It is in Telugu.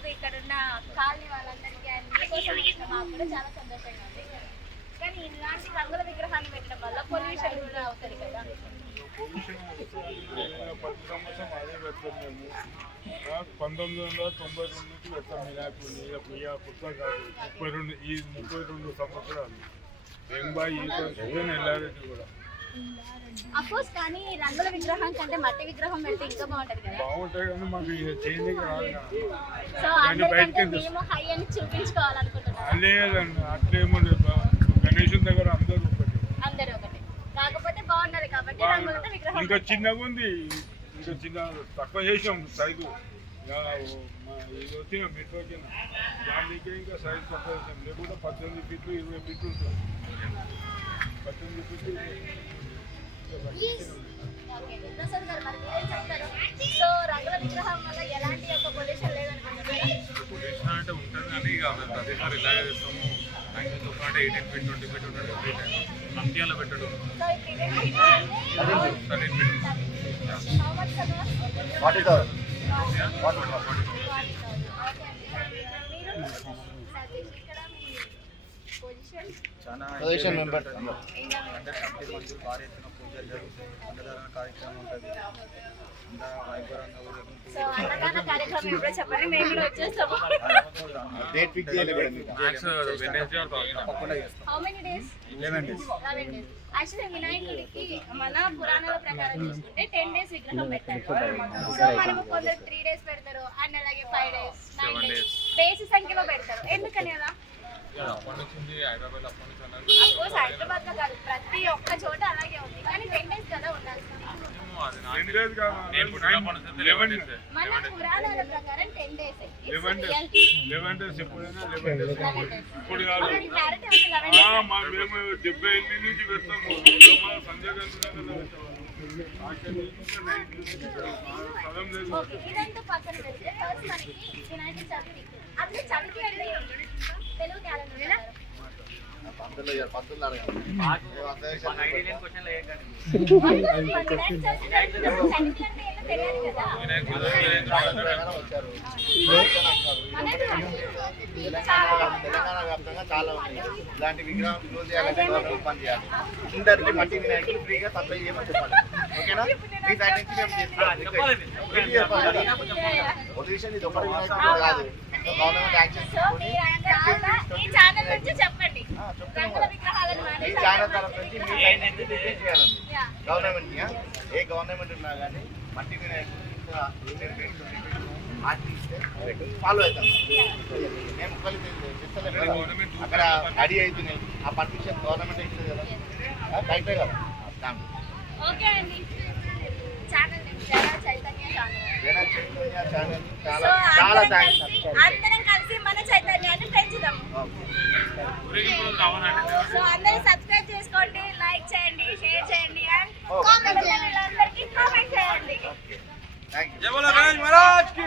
అందుకు ఇక్కడ ఉన్న కాలనీ వాళ్ళందరికీ అండ్ మీకోసం వచ్చిన మాకు కూడా చాలా సంతోషంగా ఉంది. కానీ ఇలాంటి రంగుల విగ్రహాన్ని పెట్టడం వల్ల పొల్యూషన్ కూడా అవుతుంది కదా. పొల్యూషన్ 10 సంవత్సరం అదే పెడతాం మేము. 1992 నుంచి పెడతాం వినాయకుడిని. కొత్త కాదు, 32 సంవత్సరాలు బెంబాయి ఎల్లారెడ్డి కూడా అఫ్కోర్స్. కానీ రంగుల విగ్రహం కంటే మట్టి విగ్రహం పెడితే ఇంకా బాగుంటది కదా. బాగుంటాయి కానీ మాకు చేంజ్ రాదు. సో అందరికంటే మేము హై అని చూపించుకోవాలనుకుంటున్నాం. లేదండి, అట్లేమో గణేశుని దగ్గర అందరూ ఒకటి. కాకపోతే బాగున్నది కాబట్టి రంగులతో విగ్రహం ఇంకా చిన్నగా ఉంది, ఇంకా చిన్న తక్కువ చేసాం సైజు. ఇది వచ్చిన మెట్రో వచ్చిన దానికి ఇంకా సైజు తక్కువ చేసాం. లేకుంటే 18 ఫీట్లు 20 ఫీట్లు ఉంటుంది. 18 ఫీట్లు ప్రసాద్ గారు మరి మీరేం చెప్తారు? సో రంగుల విగ్రహం వల్ల ఎలాంటి యొక్క పొల్యూషన్ లేదనుకుంటున్నారా? పొల్యూషన్ అంటే ఉంటుంది కానీ ఇక మేము ప్రతిసారి ఇలాగే చేస్తాము. మ్యాక్సిమం అంటే 18 ఫీట్ 20 ఫీట్ ఉంటుంది. ఎవ్రీ టైం అంత్యాలు పెట్టడం 13 ఫీట్. పొజిషన్ మెంబర్ అంటే కమిటీ మందులు భారీ ఎత్తున పూజలు జరుగుతాయి. అన్నదాన కార్యక్రమం ఉంటుంది. డేట్ ఫిక్స్ చేయలేదు. 11 days. యాక్చువల్లీ వినాయకుడికి మన పురాణాల ప్రకారం చూసుకుంటే 10 days విగ్రహం పెట్టారు. సో మనము కొందరు 3 days పెడతారు అండ్ అలాగే 5 days 9 days బేసి సంఖ్యలో పెడతారు. ఎందుకని అలా? హైదరాబాద్ హైదరాబాద్ లో కాదు, ప్రతి ఒక్క చోట అలాగే ఉంది. కానీ 10 days కదా ఉండాల్సింది. మన పురాణాల ప్రకారం 10 days. 11 days ఎప్పుడైనా 11 days ఇప్పుడు కాదు. మేము 78 నుంచి పెడతాము. సంజయ్ గారు ఇదంతా పక్కన పెడితే ఫస్ట్ మనకి వినాయక చవితి. అప్పుడు చవితి అంటే తెలుగు క్యాలెండర్ తెలంగాణ వ్యాప్తంగా చాలా ఉంది. ఇలాంటి విగ్రహం క్లోజ్ చేయాలంటే గవర్నమెంట్ పని చేయాలి. అందరికీ మట్టి వినాయకులు ఫ్రీగా సప్లై చేయమని చెప్పాలి. ఓకేనా? మీ సైడ్ నుంచి మేము చేస్తాం. పొల్యూషన్ ఇది ఒకటి వినాయకుడు కాదు. గవర్నమెంట్ యాక్షన్ తీసుకొని ఈ ఛానల్ నుంచి చెప్పండి. ఈ ఛానల్ తరఫు నుంచి మీ సైడ్ నుంచి డిసైడ్ చేయాలండి. గవర్నమెంట్ ఏ గవర్నమెంట్ ఉన్నా కానీ మట్టి వినాయకుడు ఇంకా ఫాలో అవుతాం. మేము అక్కడ రెడీ అవుతున్నాయి. ఆ పర్మిషన్ గవర్నమెంట్ ఇస్తుంది కదా, కరెక్టే కదా. ఓకే అండి. ఛానల్ జన చైతన్య ఛానల్. చాలా థ్యాంక్స్. అందరం కలిసి మన చైతన్యాన్ని పెంచుదాం. సో అందరూ సబ్స్క్రైబ్ చేసుకోండి, లైక్ చేయండి, షేర్ చేయండి అండ్ కామెంట్ చేయండి. అందరికీ కామెంట్ చేయండి. Thank you. జై బోలో గణేష్ మహారాజ్ కి